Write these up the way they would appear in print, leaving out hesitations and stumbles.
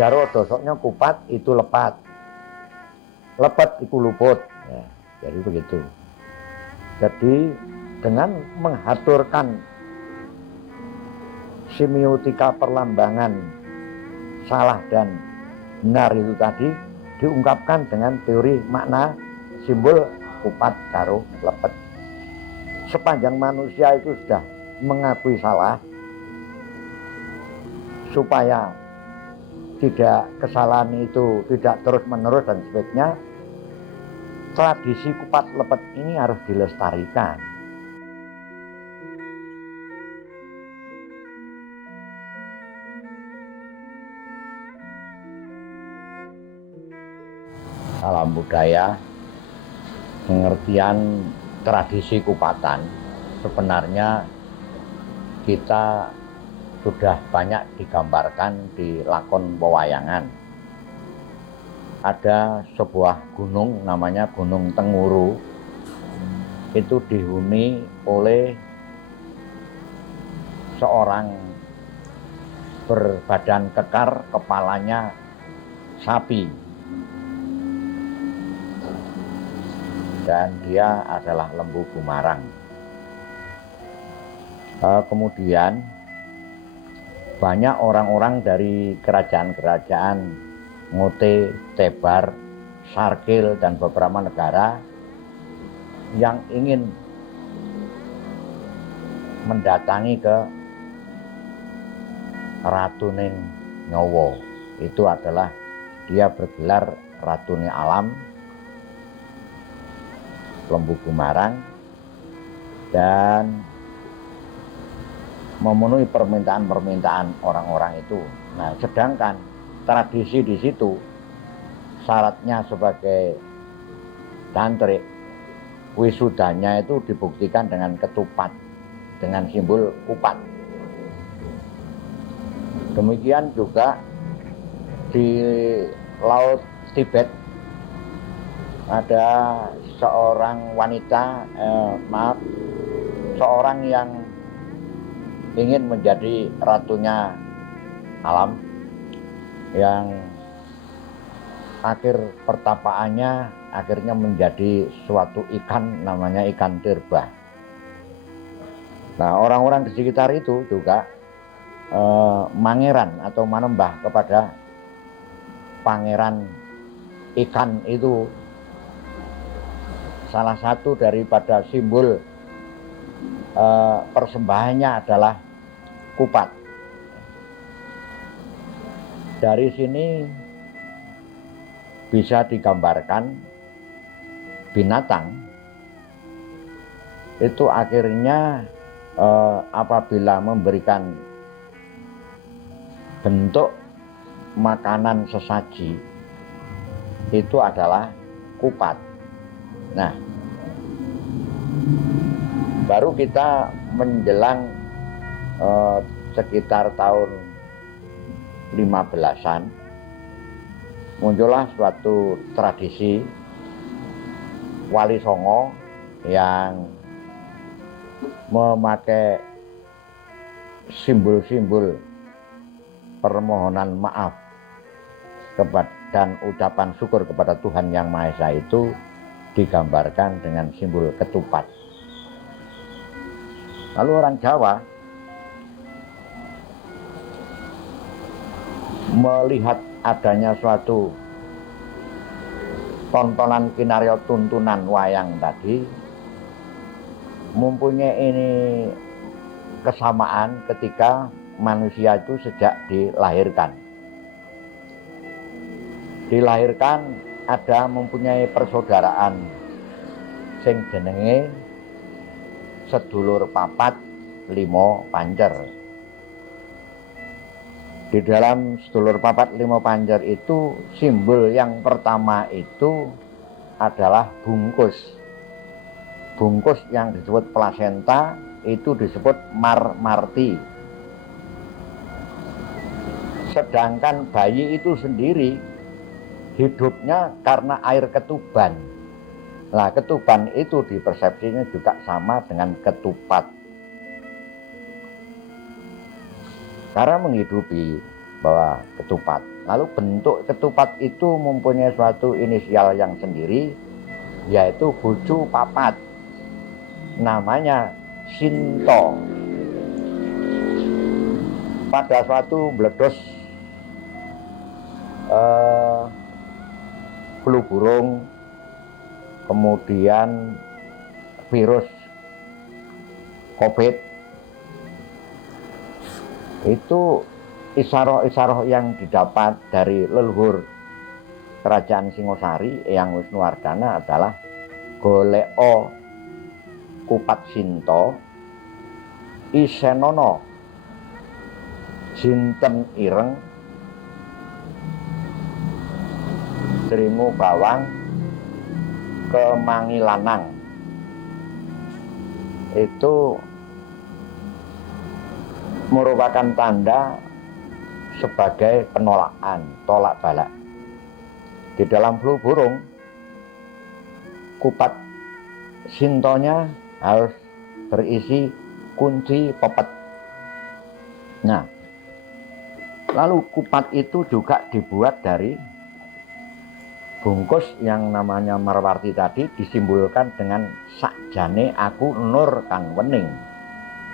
Jarwo dosoknya kupat itu lepat, lepet itu luput. Ya, jadi begitu. Jadi dengan mengaturkan semiotika perlambangan salah dan benar itu tadi diungkapkan dengan teori makna simbol kupat karo lepet. Sepanjang manusia itu sudah mengakui salah, supaya tidak kesalahan itu tidak terus menerus dan sebagainya, tradisi kupat lepet ini harus dilestarikan. Dalam budaya, pengertian tradisi kupatan sebenarnya kita sudah banyak digambarkan di lakon pewayangan. Ada sebuah gunung namanya Gunung Tenguru, itu dihuni oleh seorang berbadan kekar, kepalanya sapi, dan dia adalah lembu gumarang. Kemudian banyak orang-orang dari kerajaan-kerajaan Ngote, Tebar, Sarkil, dan beberapa negara yang ingin mendatangi ke Ratuning Nyowo. Itu adalah dia bergelar Ratune Alam, lembu gumarang, dan memenuhi permintaan-permintaan orang-orang itu. Nah, sedangkan tradisi di situ syaratnya sebagai tantrik, wisudanya itu dibuktikan dengan ketupat, dengan simbol kupat. Demikian juga di Laut Tibet ada seorang wanita, seorang yang ingin menjadi ratunya alam, yang akhir pertapaannya akhirnya menjadi suatu ikan namanya ikan tirbah. Nah, orang-orang di sekitar itu juga mangeran atau manembah kepada pangeran ikan itu. Salah satu daripada simbol persembahannya adalah kupat. Dari sini bisa digambarkan binatang itu akhirnya apabila memberikan bentuk makanan sesaji itu adalah kupat. Nah, baru kita menjelang sekitar tahun 15-an muncullah suatu tradisi Wali Songo yang memakai simbol-simbol permohonan maaf dan ucapan syukur kepada Tuhan Yang Maha Esa itu digambarkan dengan simbol ketupat. Lalu orang Jawa melihat adanya suatu tontonan kinarya tuntunan wayang tadi, mempunyai ini kesamaan ketika manusia itu sejak dilahirkan. Dilahirkan ada mempunyai persaudaraan sing jenenge sedulur papat limo pancer. Di dalam sedulur papat limo pancer itu simbol yang pertama itu adalah bungkus. Bungkus yang disebut plasenta itu disebut marmarti. Sedangkan bayi itu sendiri hidupnya karena air ketuban. Nah, ketuban itu dipersepsinya juga sama dengan ketupat. Karena menghidupi bahwa ketupat. Lalu bentuk ketupat itu mempunyai suatu inisial yang sendiri, yaitu bojo papat, namanya Sinto. Pada suatu meledos flu burung, kemudian virus COVID, itu isaroh-isaroh yang didapat dari leluhur kerajaan Singosari Eyang Wisnuwardana adalah goleko kupat Sinto isenono jinten ireng dringu bawang kemangi lanang. Itu merupakan tanda sebagai penolakan, tolak balak. Di dalam flu burung, kupat Sintonya harus berisi kunci pepet. Nah, lalu kupat itu juga dibuat dari bungkus yang namanya Marwarti tadi, disimbolkan dengan sakjane aku nur kang wening.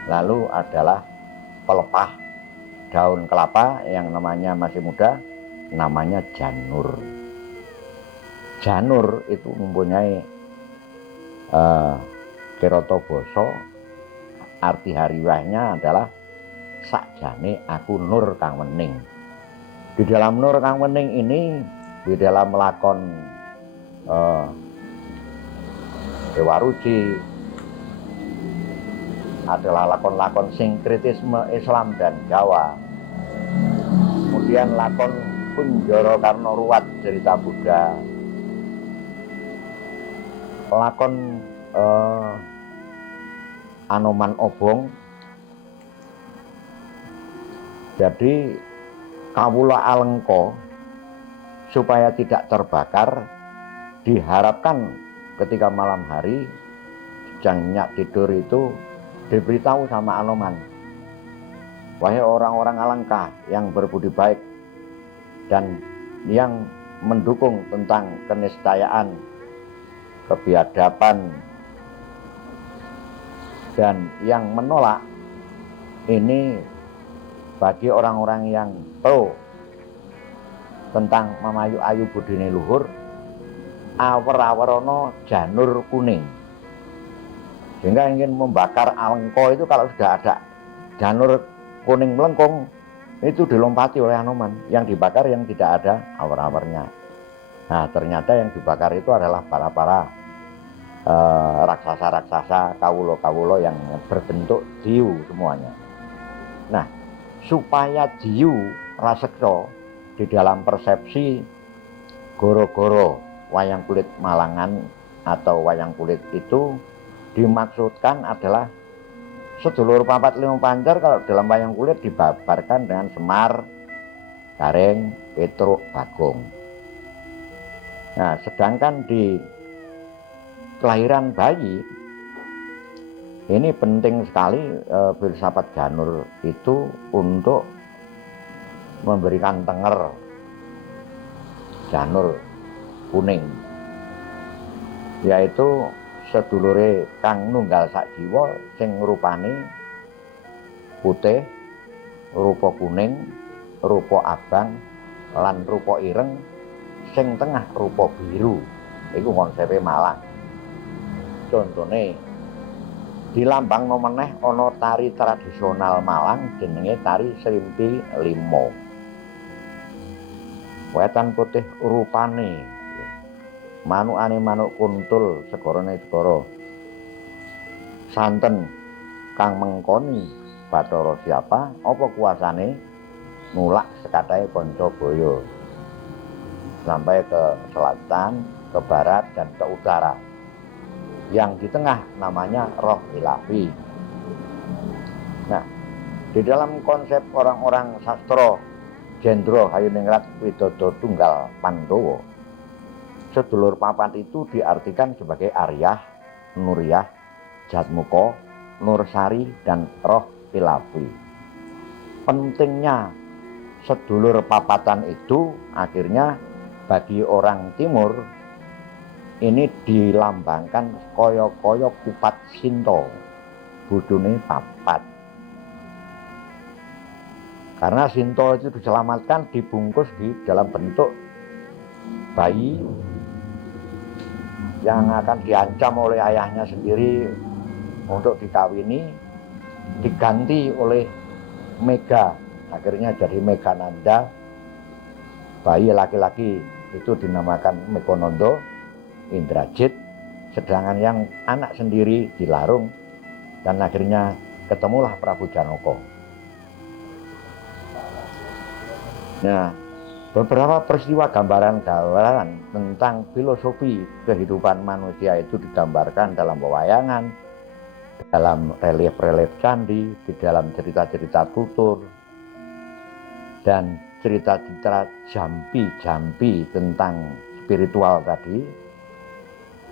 Lalu adalah pelepah daun kelapa yang namanya masih muda, namanya janur. Janur itu mempunyai keroto basa, arti hariwahnya adalah sakjane aku nur kang wening. Di dalam nur kang wening ini, di dalam lakon Dewa Ruci adalah lakon-lakon sinkretisme Islam dan Jawa. Kemudian lakon Kunjoro Karno Ruwat cerita Buddha, lakon Anoman Obong. Jadi kawula alengka supaya tidak terbakar, diharapkan ketika malam hari sedang nyak tidur itu diberitahu sama Anoman, wahai orang-orang alengka yang berbudi baik dan yang mendukung tentang keniscayaan, kebiadaban, dan yang menolak ini bagi orang-orang yang pro tentang mamayu ayu budine luhur, awer-awerono janur kuning. Sehingga ingin membakar alengka itu kalau sudah ada janur kuning melengkung, itu dilompati oleh Anoman. Yang dibakar yang tidak ada awer-awernya. Nah, ternyata yang dibakar itu adalah para raksasa-raksasa, kawulo-kawulo yang berbentuk jiu semuanya. Nah, supaya jiu raseksa di dalam persepsi goro-goro wayang kulit Malangan atau wayang kulit itu dimaksudkan adalah sedulur papat lima pancer. Kalau dalam wayang kulit dibabarkan dengan Semar, Gareng, Petruk, Bagong. Nah, sedangkan di kelahiran bayi ini penting sekali filsafat janur itu untuk memberikan tenger janur kuning, yaitu sedulure kang nunggal sak jiwa sing rupane putih, rupa kuning, rupa abang, lan rupa ireng, sing tengah rupa biru. Iku konsepe Malang. Contone di lambang nomeneh ana tari tradisional Malang jenenge tari Srimpi Limo. Wetan putih rupane, manukane manuk kuntul, segarane segara. Santen kang mengkoni Bathara siapa, apa kuasane nulak sekatahe Pancabaya sampai ke selatan, ke barat, dan ke utara. Yang di tengah namanya Roh Ilahi. Nah, di dalam konsep orang-orang sastra Jendra Hayuningrat Widodo Tunggal Pandhawa, sedulur papat itu diartikan sebagai Aryah, Nuryah, Jatmuka, Nursari, dan Roh Ilahi. Pentingnya sedulur papatan itu akhirnya bagi orang timur ini dilambangkan koyo-koyo kupat Sinto, budune papat. Karena Sinto itu diselamatkan dibungkus di dalam bentuk bayi yang akan diancam oleh ayahnya sendiri untuk dikawini, diganti oleh Mega, akhirnya jadi Megananda. Bayi laki-laki itu dinamakan Megonondo, Indrajit, sedangkan yang anak sendiri dilarung, dan akhirnya ketemulah Prabu Janaka. Nah, beberapa peristiwa gambaran-gambaran tentang filosofi kehidupan manusia itu digambarkan dalam pewayangan, dalam relief-relief candi, di dalam cerita-cerita tutur, dan cerita-cerita jampi-jampi tentang spiritual tadi.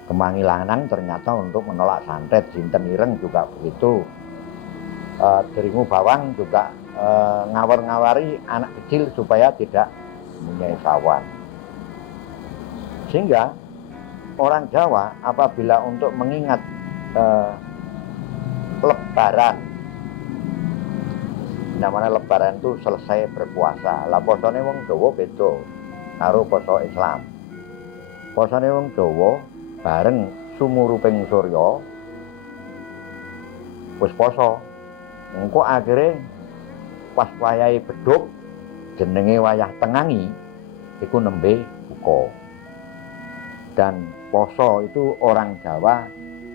Kemangi Lanang ternyata untuk menolak santet, Sinten Ireng juga begitu. Deringu Bawang juga ngawar-ngawari anak kecil supaya tidak mempunyai sawan. Sehingga orang Jawa apabila untuk mengingat Lebaran, namanya Lebaran itu selesai berpuasa. Lah posone wong Jawa beda karo poso Islam. Posone wong Jawa bareng sumuruping surya wis poso. Engko akhirnya pas wayahe beduk jenenge wayah tengangi iku nembe buka. Dan poso itu orang Jawa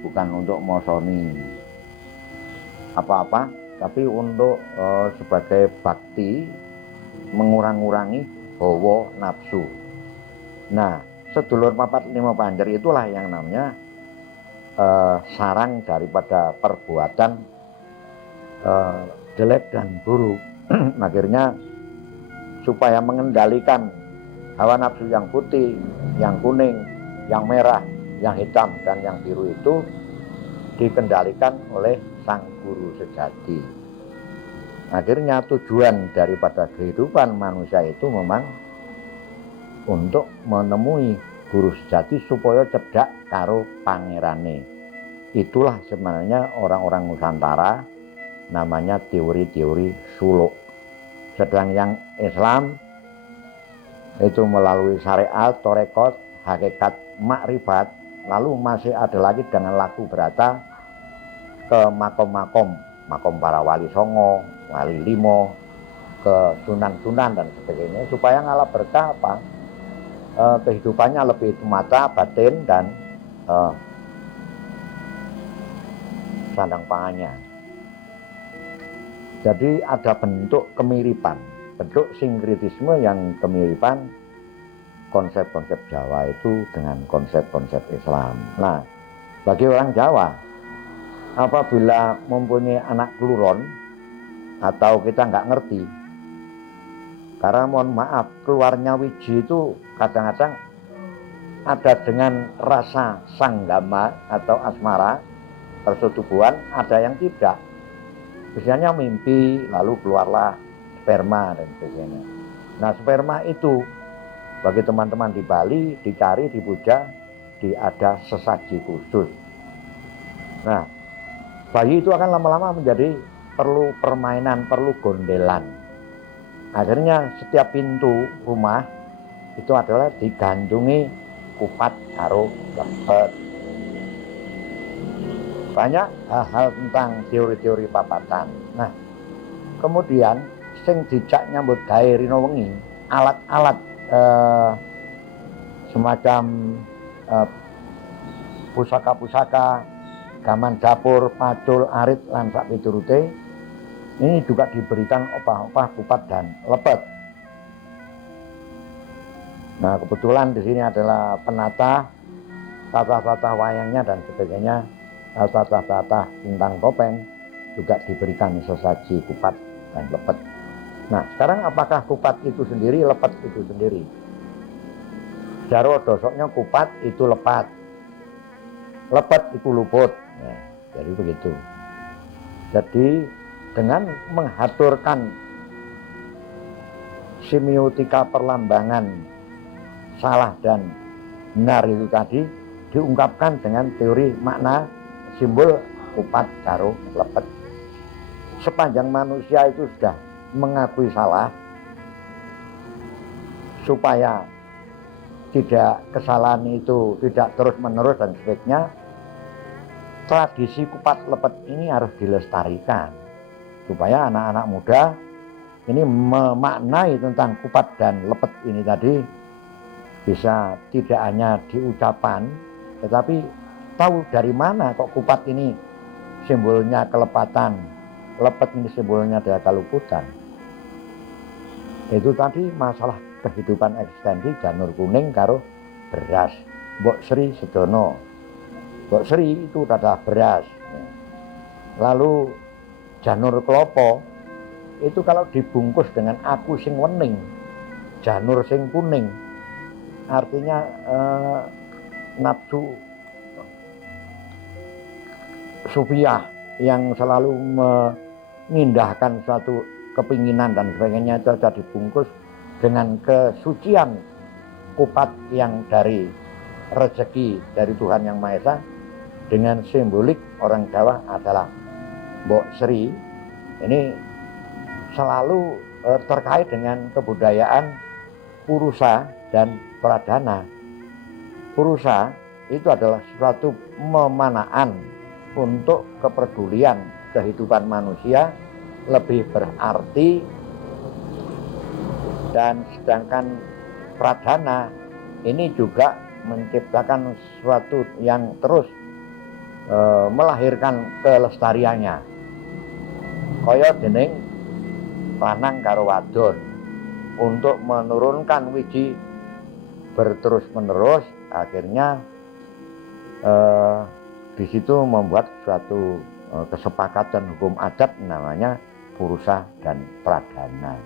bukan untuk mosoni apa-apa, tapi untuk sebagai bakti mengurang-urangi hawa nafsu. Nah, sedulur papat lima panjer itulah yang namanya sarang daripada perbuatan jelek dan buruk. Akhirnya supaya mengendalikan hawa nafsu yang putih, yang kuning, yang merah, yang hitam, dan yang biru itu dikendalikan oleh sang guru sejati. Akhirnya tujuan daripada kehidupan manusia itu memang untuk menemui guru sejati supaya cedak karo pangerane. Itulah sebenarnya orang-orang Nusantara namanya teori-teori suluk. Sedang yang Islam itu melalui syariat, torekot, hakikat, makrifat. Lalu masih ada lagi dengan laku berata ke makom-makom, makom para wali songo, wali limo, ke sunan-sunan dan sebagainya, supaya ngalah berkah apa? Kehidupannya lebih mata, batin, dan sandang pangannya. Jadi ada bentuk kemiripan, bentuk sinkretisme yang kemiripan konsep-konsep Jawa itu dengan konsep-konsep Islam. Nah, bagi orang Jawa, apabila mempunyai anak keluron atau kita nggak ngerti, karena mohon maaf, keluarnya wiji itu kadang-kadang ada dengan rasa sanggama atau asmara, persetubuhan, ada yang tidak. Biasanya mimpi, lalu keluarlah sperma dan sebagainya. Nah, sperma itu bagi teman-teman di Bali dicari, dipuja, ada sesaji khusus. Nah, bayi itu akan lama-lama menjadi perlu permainan, perlu gondelan. Akhirnya setiap pintu rumah itu adalah digandungi kupat karo lepet. Banyak hal-hal tentang teori-teori papatan. Nah, kemudian sing dijak nyambut gawe rino wengi, alat-alat semacam pusaka-pusaka, gaman dapur, pacul, arit, lan sak piturute, ini juga diberikan opah-opah kupat dan lepet. Nah, kebetulan di sini adalah penata, tata-tata wayangnya dan sebagainya, tata-tata tentang topeng juga diberikan sesaji kupat dan lepet. Nah, sekarang apakah kupat itu sendiri, lepet itu sendiri? Jaro dosoknya kupat itu lepat, lepet itu luput. Nah, jadi begitu. Jadi dengan mengaturkan semiotika perlambangan salah dan benar itu tadi diungkapkan dengan teori makna simbol kupat karo lepet. Sepanjang manusia itu sudah mengakui salah, supaya tidak kesalahan itu tidak terus menerus dan sebagainya, tradisi kupat lepet ini harus dilestarikan supaya anak-anak muda ini memaknai tentang kupat dan lepet ini tadi bisa tidak hanya di ucapan, tetapi tahu dari mana kok kupat ini simbolnya kelepatan, lepet ini simbolnya adalah kaluputan. Itu tadi masalah kehidupan eksistensi janur kuning karo beras. Mbok Sri Sedono. Mbok Sri itu adalah beras. Lalu janur klopo itu kalau dibungkus dengan aku sing wening, janur sing kuning, artinya nafsu sufiah yang selalu mengindahkan suatu kepinginan dan sebagainya, itu saja dibungkus dengan kesucian kupat yang dari rezeki dari Tuhan Yang Maha Esa, dengan simbolik orang Jawa adalah Mbok Sri. Ini selalu terkait dengan kebudayaan purusa dan pradana. Purusa itu adalah suatu memanaan untuk kepedulian kehidupan manusia lebih berarti, dan sedangkan pradana ini juga menciptakan sesuatu yang terus melahirkan kelestariannya, kaya dening lanang karo wadon, untuk menurunkan wiji berterus menerus, akhirnya di situ membuat suatu kesepakatan hukum adat namanya purusa dan pradana.